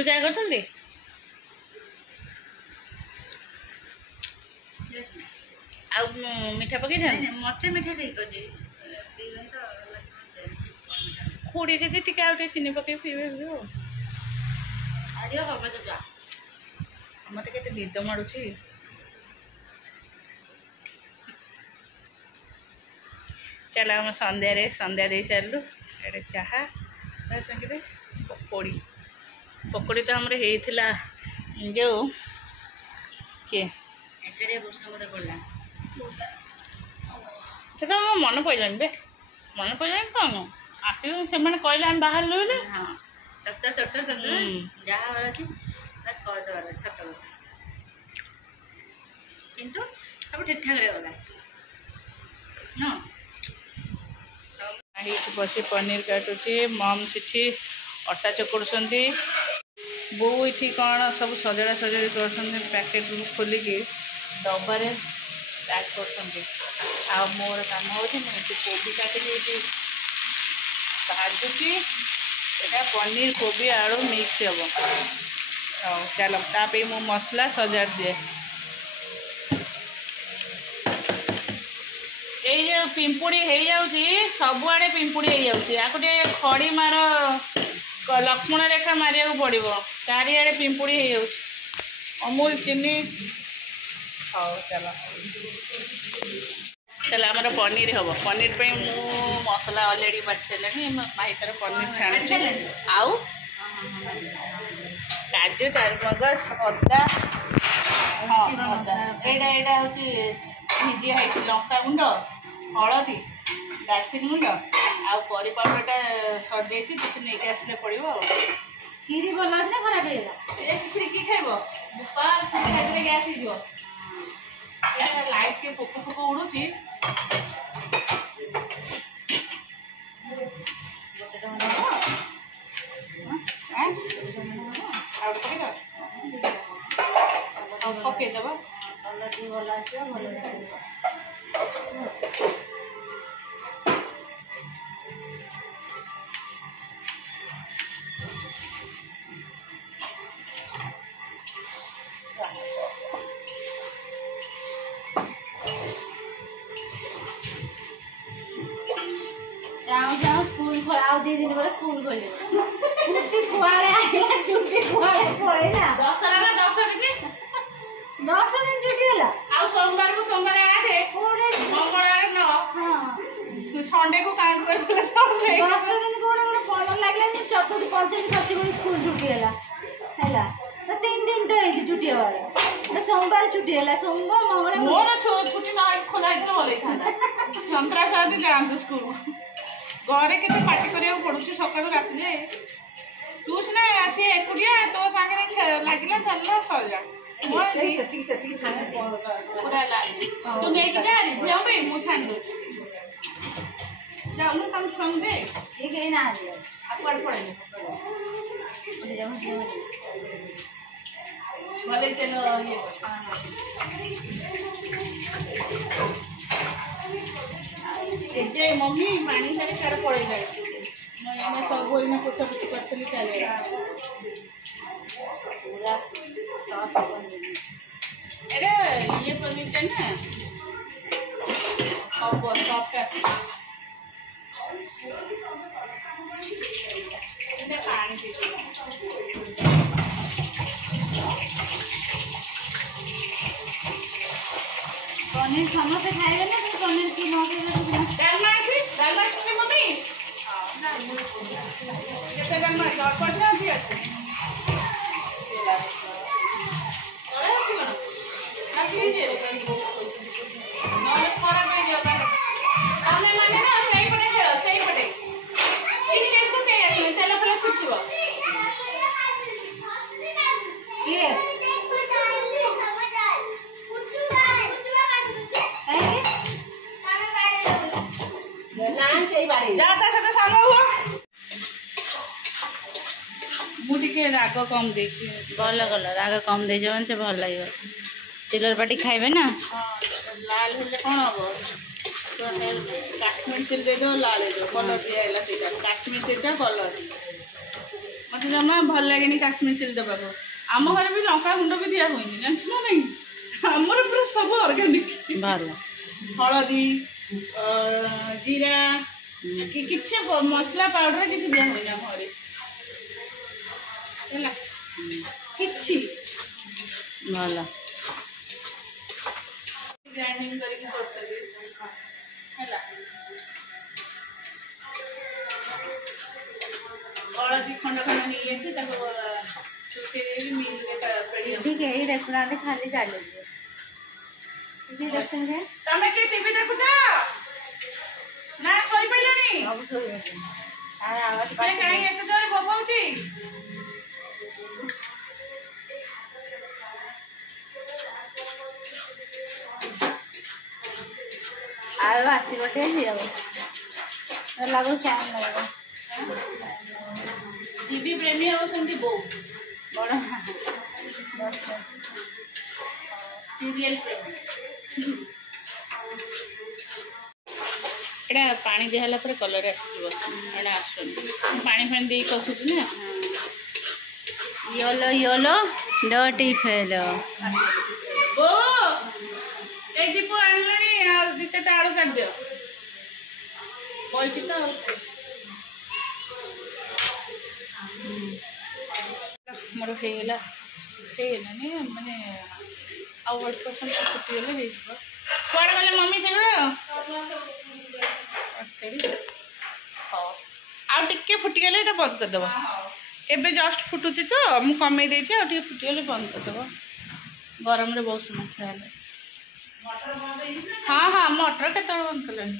तू चाय करथंती आ मीठा पकई था मत मीठा ठीक अच्छे खोड़ी दीदी टिके आउ चीनी पकई पीबे अरे हम तो जा मत के निद माड़ुची चल आम संध्या दे सारू एडे चाहा संगे पकोड़ी पकोड़ी तो हमरे हेइथिला जो किए एटे भूषा मत पड़ला सेटा मो मन पड़लानी बे मन पड़लानी कौन आखिर से कहले हम बाहर लुले हाँ तरतर तरतर तरतर जहाँ वाला थी बस कर दे सत किंतु सब ठीक ठाक गला न बस पनीर काटुचे मम से अटा चकुड़ती बो ये कौन सब सजड़ा सजड़ी कर पैकेट खोलिकी डबारे पैक कर मोर काम हो कोबी काटी भाजुची एटा पनीर कोबी आलू मिक्स हम चल ताप मु मसला सजाड़ दिए ये पिंपुड़ी हो जाऊँगी सबुआड़े पिंपुड़ी हो जाऊँगी या खड़ी मार लक्ष्मण रेखा मारे पड़ो चारिड़े पिंपुड़ी हो जाऊँ अमूल चीनी हाँ चल चल आम पनीर हम पनीर पे मु मसला अलरेडी बाटी सारे भाई तर पनीर छाणी आउ काजू चारमगज अदा हाँ अदा यहाँ हूँ भिजी है लंका गुंड हलदी दालचीनी गुंड आउ करी पाउडरटा सर नहीं आसले पड़ो खीरी भल अच्छे खराब है खीरी कि खाइब खाइले गैस हो लाइट के पोक पोक उड़ूची पकईदेव कलर भल आस भल जाओ जाओ स्कूल आओ 2 दिन पर स्कूल खोल छुट्टी कुआड़े पड़े ना 10 ना 10 दिन 10 दिन छुट्टी है आ सोमवार को सोमवार 8 मंगलवार 9 हाँ संडे को काउंट कर 10 दिन कोड़े मोर पन लागला नि चतुर्थी पंचमी षष्ठी को स्कूल छुट्टी हैला तो 3 दिन तो है छुट्टी वाला तो सोमवार छुट्टी हैला सोमवार मंगलवार मोर छुट्टी ना खोला है भले था संतराशादी जान स्कूल घरे के पार्टी करिया पड़ू सका राति तू सीना आसी एकुटिया तो सागे लगे चल सर पूरा लाल तू नहीं जा झील भाई मुझे छाण दे जाऊँ तुम संग दे ठीक है ना पड़ पड़े भले चलो ये मम्मी पानी सारे सारे पड़ेगा मैं सब इना पोछा पोछी करते चले पूरा अरे ये पनीर ना अब सॉफ्ट पानी पनीर समस्ते खाए ना पनीर की डालमा मम्मी राग कम दे भल कल राग कम दे से भल लगे चिलर पाटी खाइबे ना लाल हेले कौन हम काश्मीर तेल दे दो लाल कलर दिया काश्मीर तेल कलर मत जमा भल लगे काश्मीर चिली देवाक आम घर भी लंका गुंड भी दिया हुई जानते ना नहीं आमर पूरा सब ऑर्गेनिक भल हलदी जीरा कि किसी मसला पाउडर किसी दिया हुई आम घरे किछि भल ग्राइंडिंग करके करते हैला हलदी खंड खंड नहीं है ताको सुखेरे मिल के पेड़ी ठीक है ये देखना खाली चलो ये देखते तमे के टीवी देखुछ ना सोई पइलनी अब सोई आवाज के काई एते जोर बबाउची आलू आसी बटे दियो लागो टाइम लगेगा टीवी प्रेमी होउछंती बो बड़ सीरियल प्रेमी एटा पानी दिहला पर कलर आसीबो एटा आसन पानी फानी दे कसुछ ना योलो डॉटी फेलो बो एक दीपो आनलनी आ दिटा आलू काट दियो बोलची तो मोर हेला हेलानी माने आउ 1% फुटी गले हे कुआडे गले मम्मी सेगुड़ा आउ टिके फुटी गले एटा बंद कर देबो एबे जस्ट फुटुची तो मु कमे देछि आ टिके फुटी गले बंद कर देबो गरम रे बहुत समय खाले मटर बंद हेइ हां हां मटर केतळ बंद कलेनी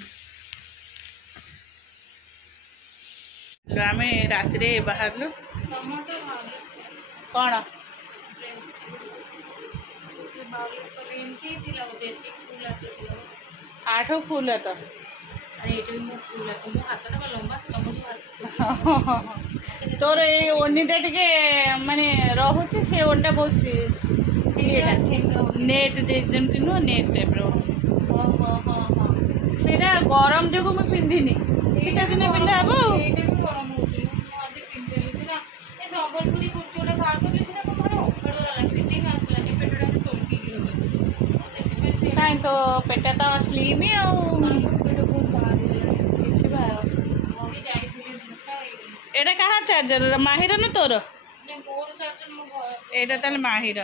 आमे रात्रे बाहरलु टमाटो कौन आठ फूल तो तोर ये ओनिटा टिके माने रहुछि से ओनटा बहुत नेट जमती नुह नेट टाइप रो सेटा गरम जो मु पिंधिनी शीत दिन पिंधा हम संबलपुरी कुर्ती गोटे बाहर कर कहीं तो पेट तो स्लिम एटा कहा चार्जर माहिर ना तोर एटा ताले माहिर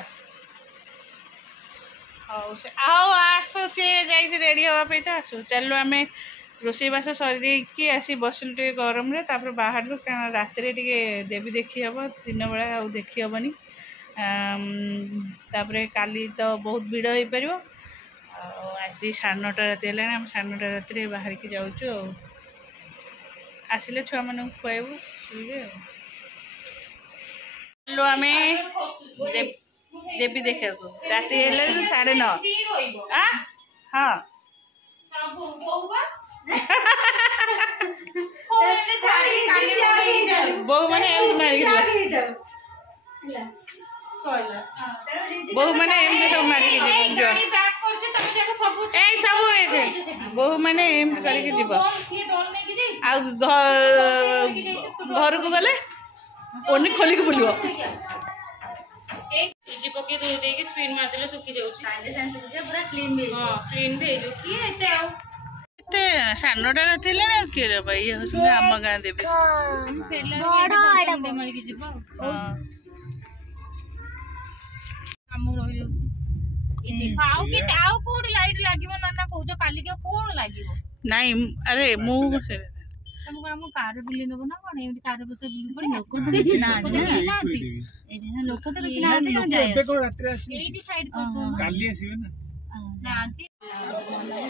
हाउ से आओ आसो से जाई रेडी हवा पे तो आसो चलो आमे रोसई बास सरी कि आसी बसिलु टे गरम रे तापर बाहर रात रे टिके देवी देखी हम दिन बेला आउ देखी हेनी तापर काली तो बहुत भिड़ हो पार आज 9:30 राति है आम 9:30 राति बाहर की जाऊँ आसिले छुआ मान खुआबू शुवे चलो आम देवी देखा राति 9:30 हाँ बहु मैंने बहु मैंने मारिक सब बहु मैंने करके जीव घर को गले ओनी खोलिक बुलियो इजी पके धोई स्पिन मारदेले सुखी जाऊँ पूरा क्लीन भी हाँ क्लीन भी एते 9:30 राति है किए रे भाई ये आम गाँ देवी नाई अरे मुझे तुमको हम कार बुले नब ना कौन एमती कार बस बुले लोक तो बेसी ना ए जे लोक तो बेसी ना जाय एबे को रात रे आसी एठी साइड कर दो काली आसीबे ना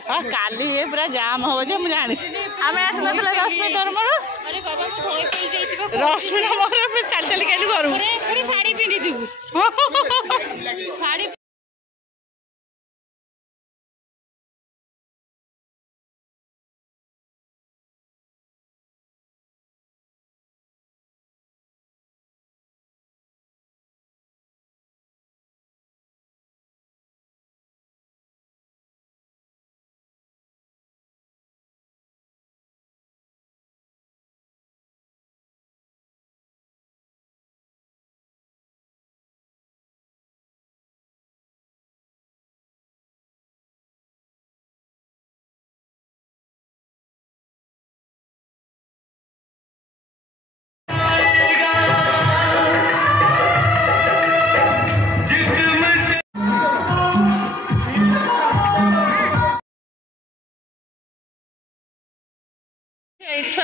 हां काली ए पूरा जाम हो जे मु जानि हमें आसला तले रश्मि धर्मर अरे बाबा भय पे जाइतिबो रश्मि हमर चल चल के करू अरे साड़ी पिंदी दिबु साड़ी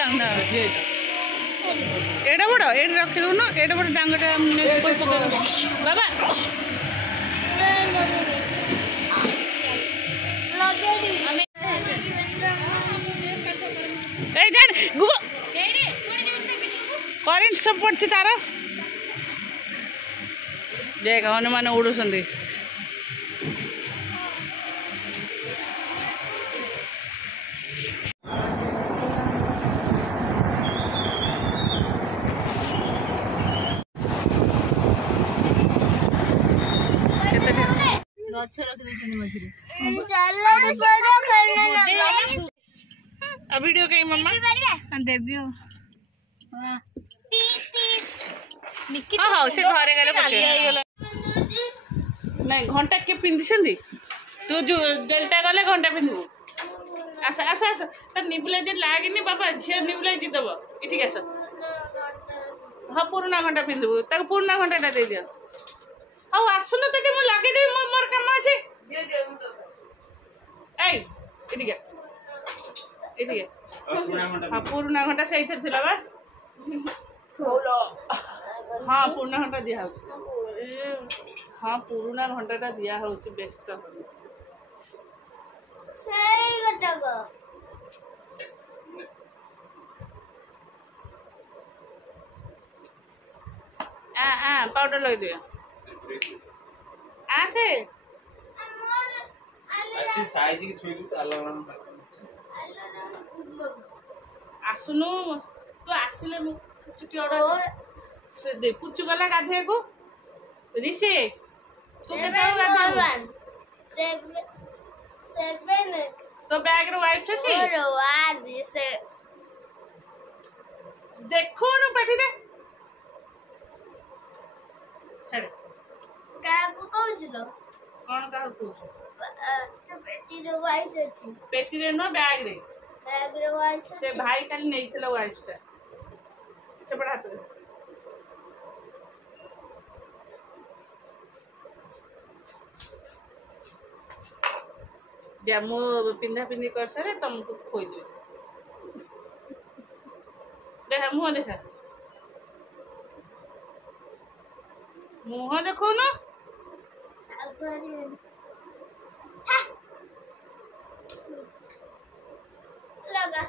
ବାନ୍ଧା ଏଇଟା ବଡ଼ ଏଇଠି ରଖିଦେଉନ ଏଇଟା ବଡ଼ ଡାଙ୍ଗଟା ପକାଇଦେବ ବାବା ଏଇ ଜାଣ କରେଣ୍ଟ ସବୁ ପଡ଼ିଛି ତାର ଦେଖ ହନୁମାନ ଉଡ଼ୁଛନ୍ତି ଗଛ ରଖିଦେଇଛନ୍ତି ମଝିରେ वीडियो कहीं मम्मा देवी हाँ हाँ से घरे गले नहीं घंटा के पिंधि तू जो डेल्टा गले घंटा पिंधु आस आस आस तो निबुलाई जे लागनी बाबा झील निबुलाई दीदब इटिक आस हाँ पुराना घंटा पिंधु ताको पुराना घंटा दे दियो हाँ आसुन तो मुझे लगे मोर कम अच्छे हाँ पुराना घंटा से हाँ पुराना घंटा दिया हाँ पुराना घंटा दिया व्यस्त पाउडर लगे दिया आसे ऐसी साइज की थोड़ी तो अलग आसुनु तो आसिले मु छुट्टी ऑर्डर से दे पुचु गला गाधे को ऋषि तू केता गाधे 7 तो बैग रो वाइफ छे देखो न पेटी दे छड़ काकू कहउछलो कोन का कहू तो पेटी रो वाइस अछि पेटी रे न बैग रे वाइस से भाई काली नहीं थला वाइस ता से बड़ा हाथ जा मो पिंधा पिंधी कर सारे तुमको खोई दे देखा मुंह देखा मुंह देखो ना लगा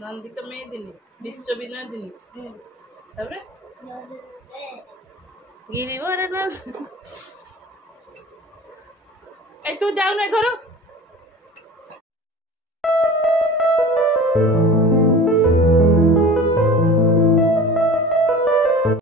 नंदिका मेदिनी विश्व विनोदिनी तबे गिरी बोरे न ए तू जाऊ ना घरो